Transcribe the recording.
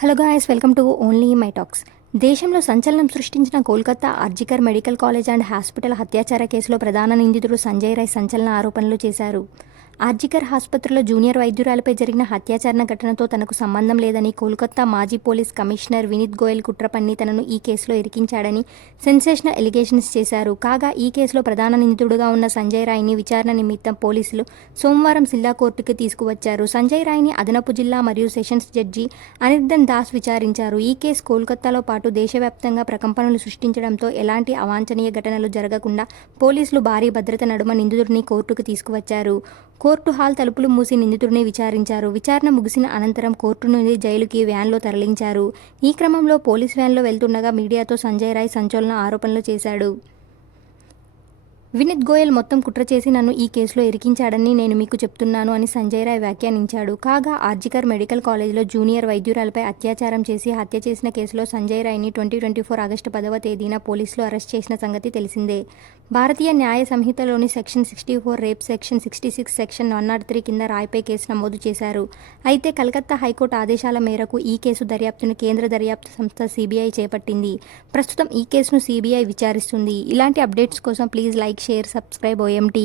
Hello guys, welcome to only my talks. దేశంలో సంచలనం సృష్టించిన Kolkata RG Kar medical college and hospital హత్యాచార కేసులో ప్రధాన నిందితుడు సంజయ్ రాయ్ సంచలన ఆరోపణలు చేశారు. ఆర్జికర్ ఆసుపత్రిలో జూనియర్ వైద్యురాలపై జరిగిన హత్యాచారణ ఘటనతో తనకు సంబంధం లేదని కోల్కతా మాజీ పోలీస్ కమిషనర్ వినీత్ గోయల్ కుట్ర పన్ని తనను ఈ కేసులో ఇరికించాడని సెన్సేషనల్ ఎలిగేషన్స్ చేశారు. కాగా ఈ కేసులో ప్రధాన నిందితుడుగా ఉన్న సంజయ్ రాయ్ని విచారణ నిమిత్తం పోలీసులు సోమవారం సిల్లా కోర్టుకు తీసుకువచ్చారు. సంజయ్ రాయ్ని అదనపు జిల్లా మరియు సెషన్స్ జడ్జి అనిర్దన్ దాస్ విచారించారు. ఈ కేసు కోల్కతాలో పాటు దేశవ్యాప్తంగా ప్రకంపనలు సృష్టించడంతో ఎలాంటి అవాంఛనీయ ఘటనలు జరగకుండా పోలీసులు భారీ భద్రత నడుమ నిందితుడిని కోర్టుకు తీసుకువచ్చారు. కోర్టు హాల్ తలుపులు మూసి నిందితుడిని విచారించారు. విచారణ ముగిసిన అనంతరం కోర్టు నుండి జైలుకి వ్యాన్లో తరలించారు. ఈ క్రమంలో పోలీస్ వ్యాన్లో వెళ్తుండగా మీడియాతో సంజయ్ రాయ్ సంచలన ఆరోపణలు చేశాడు. వినీత్ గోయల్ మొత్తం కుట్ర చేసి నన్ను ఈ కేసులో ఇరికించాడని నేను మీకు చెప్తున్నాను అని సంజయ్ రాయ్ వ్యాఖ్యానించాడు. కాగా ఆర్జికర్ మెడికల్ కాలేజ్లో జూనియర్ వైద్యురాలపై అత్యాచారం చేసి హత్య చేసిన కేసులో సంజయ్ రాయ్ని 2024 ఆగస్టు 10వ తేదీన పోలీసులు అరెస్ట్ చేసిన సంగతి తెలిసిందే. భారతీయ న్యాయ సంహితలోని సెక్షన్ 64 రేప్, సెక్షన్ 66, సెక్షన్ 103 కింద రాయ్పై కేసు నమోదు చేశారు. అయితే కలకత్తా హైకోర్టు ఆదేశాల మేరకు ఈ కేసు దర్యాప్తును కేంద్ర దర్యాప్తు సంస్థ సిబిఐ చేపట్టింది. ప్రస్తుతం ఈ కేసును సిబిఐ విచారిస్తుంది. ఇలాంటి అప్డేట్స్ కోసం please like, share, subscribe OMT.